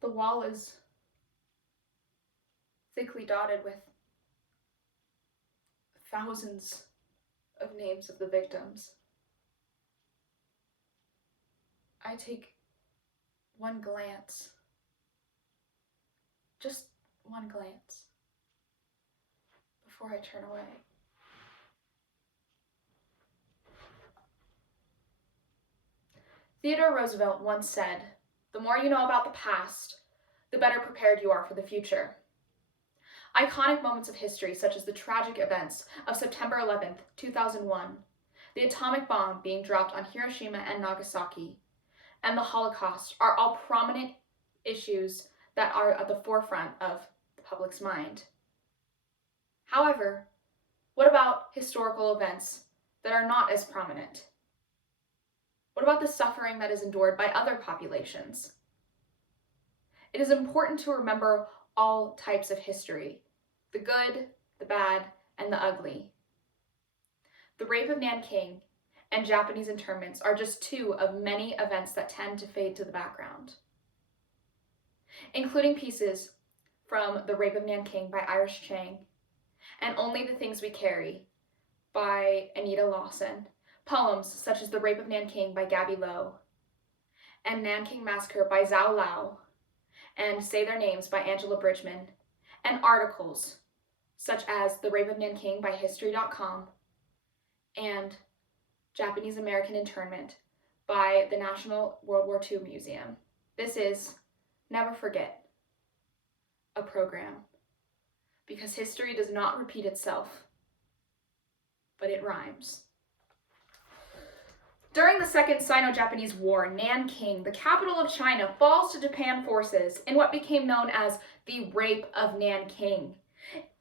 The wall is thickly dotted with thousands of names of the victims. I take one glance, just one glance, before I turn away. Theodore Roosevelt once said, "The more you know about the past, the better prepared you are for the future." Iconic moments of history, such as the tragic events of September 11th, 2001, the atomic bomb being dropped on Hiroshima and Nagasaki, and the Holocaust, are all prominent issues that are at the forefront of the public's mind. However, what about historical events that are not as prominent? What about the suffering that is endured by other populations? It is important to remember all types of history, the good, the bad, and the ugly. The rape of Nanking and Japanese internments are just two of many events that tend to fade to the background, including pieces from The Rape of Nanking by Iris Chang and Only the Things We Carry by Anita Lawson, poems such as The Rape of Nanking by Gabby Lowe, and Nanking Massacre by Zhao Lao, and Say Their Names by Angela Bridgman, and articles such as The Rape of Nanking by History.com and Japanese American Internment by the National World War II Museum. This is Never Forget, a program, because history does not repeat itself, but it rhymes. During the Second Sino-Japanese War, Nanking, the capital of China, falls to Japan forces in what became known as the Rape of Nanking.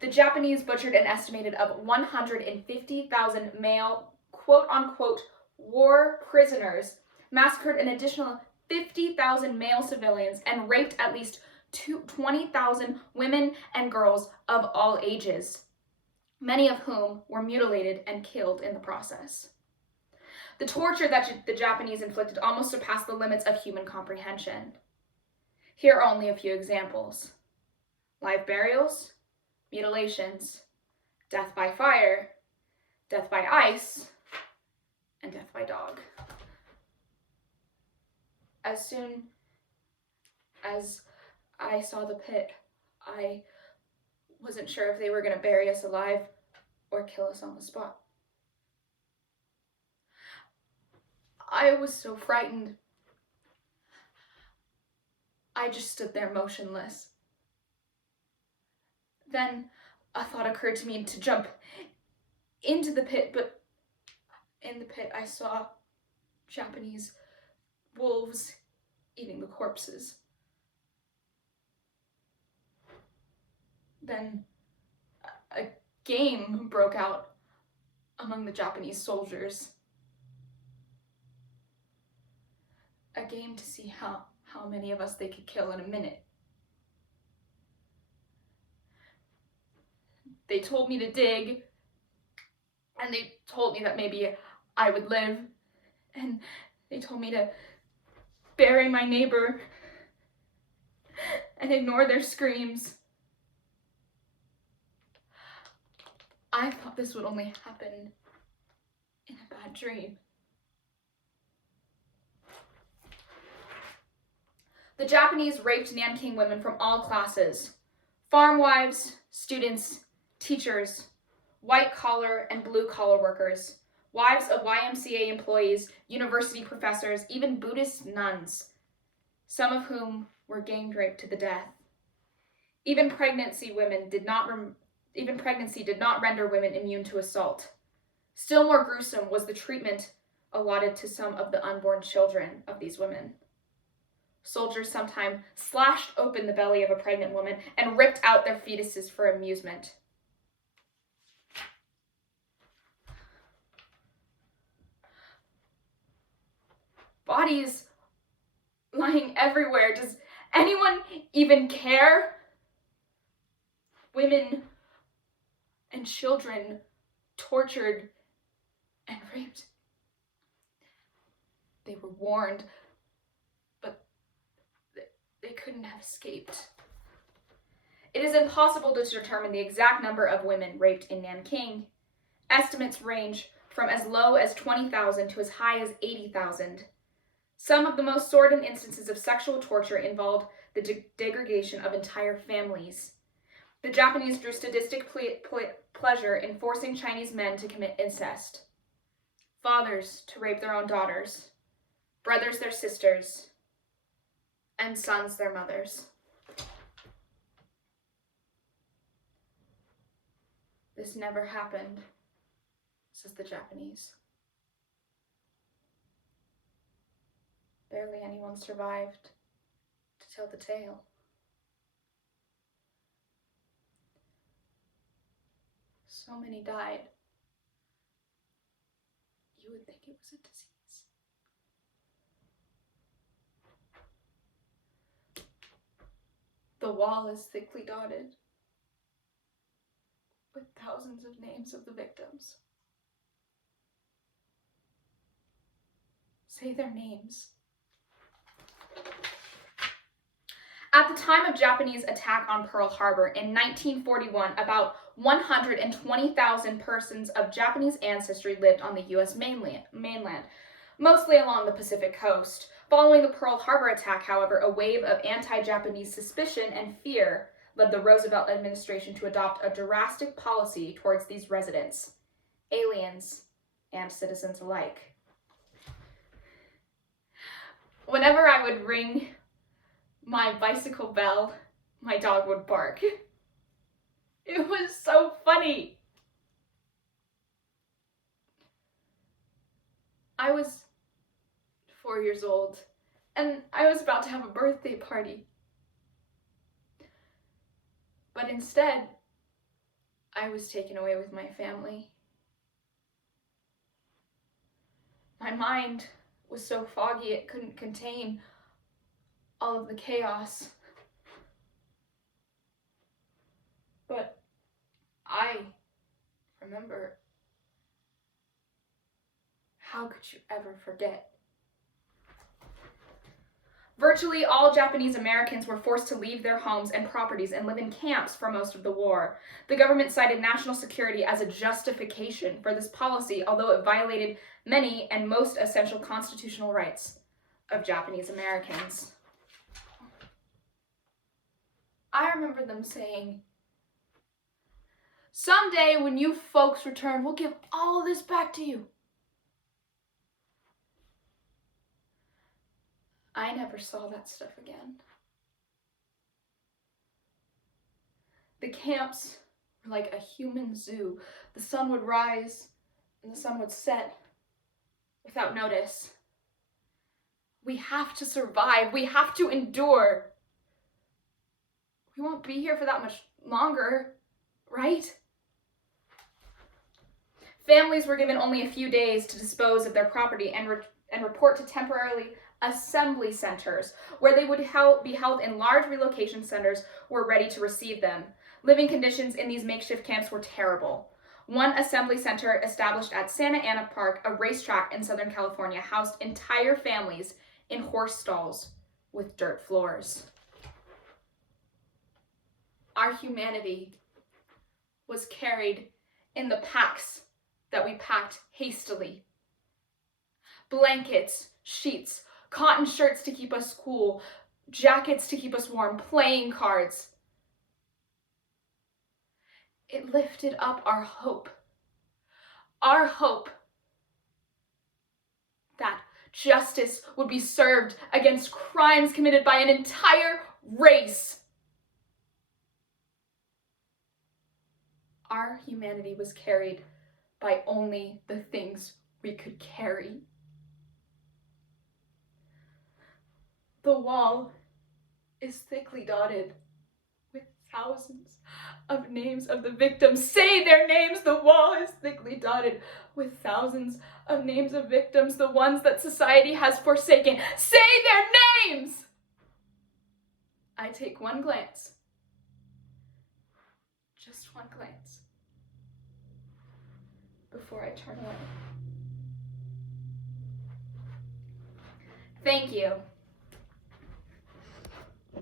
The Japanese butchered an estimated of 150,000 male, quote-unquote, war prisoners, massacred an additional 50,000 male civilians, and raped at least 20,000 women and girls of all ages, many of whom were mutilated and killed in the process. The torture that the Japanese inflicted almost surpassed the limits of human comprehension. Here are only a few examples: live burials, mutilations, death by fire, death by ice, and death by dog. As soon as I saw the pit, I wasn't sure if they were going to bury us alive or kill us on the spot. I was so frightened. I just stood there motionless. Then a thought occurred to me to jump into the pit, but in the pit I saw Japanese wolves eating the corpses. Then a game broke out among the Japanese soldiers. A game to see how many of us they could kill in a minute. They told me to dig, and they told me that maybe I would live, and they told me to bury my neighbor and ignore their screams. I thought this would only happen in a bad dream. The Japanese raped Nanking women from all classes: farm wives, students, teachers, white-collar and blue-collar workers, wives of YMCA employees, university professors, even Buddhist nuns, some of whom were gang raped to the death. Even pregnancy did not render women immune to assault. Still more gruesome was the treatment allotted to some of the unborn children of these women. Soldiers sometimes slashed open the belly of a pregnant woman and ripped out their fetuses for amusement. Bodies lying everywhere. Does anyone even care? Women and children tortured and raped. They were warned, but they couldn't have escaped. It is impossible to determine the exact number of women raped in Nanking. Estimates range from as low as 20,000 to as high as 80,000. Some of the most sordid instances of sexual torture involved the degradation of entire families. The Japanese drew sadistic pleasure in forcing Chinese men to commit incest. Fathers to rape their own daughters, brothers their sisters, and sons their mothers. This never happened, says the Japanese. Barely anyone survived to tell the tale. So many died. You would think it was a disease. The wall is thickly dotted with thousands of names of the victims. Say their names. At the time of Japanese attack on Pearl Harbor in 1941, about 120,000 persons of Japanese ancestry lived on the U.S. mainland, mostly along the Pacific coast. Following the Pearl Harbor attack, however, a wave of anti-Japanese suspicion and fear led the Roosevelt administration to adopt a drastic policy towards these residents, aliens and citizens alike. Whenever I would ring my bicycle bell, my dog would bark. It was so funny. I was 4 years old, and I was about to have a birthday party. But instead, I was taken away with my family. My mind was so foggy it couldn't contain all of the chaos. But I remember. How could you ever forget? Virtually all Japanese Americans were forced to leave their homes and properties and live in camps for most of the war. The government cited national security as a justification for this policy, although it violated many and most essential constitutional rights of Japanese Americans. I remember them saying, "Someday when you folks return, we'll give all this back to you." I never saw that stuff again. The camps were like a human zoo. The sun would rise and the sun would set without notice. We have to survive. We have to endure. We won't be here for that much longer, right? Families were given only a few days to dispose of their property and report to temporarily assembly centers, where they would be held in large relocation centers were ready to receive them. Living conditions in these makeshift camps were terrible. One assembly center established at Santa Ana Park, a racetrack in Southern California, housed entire families in horse stalls with dirt floors. Our humanity was carried in the packs that we packed hastily. Blankets, sheets, cotton shirts to keep us cool, jackets to keep us warm, playing cards. It lifted up our hope that justice would be served against crimes committed by an entire race. Our humanity was carried by only the things we could carry. The wall is thickly dotted with thousands of names of the victims. Say their names. The wall is thickly dotted with thousands of names of victims, the ones that society has forsaken. Say their names! I take one glance. Just one glance. Before I turn away. Thank you.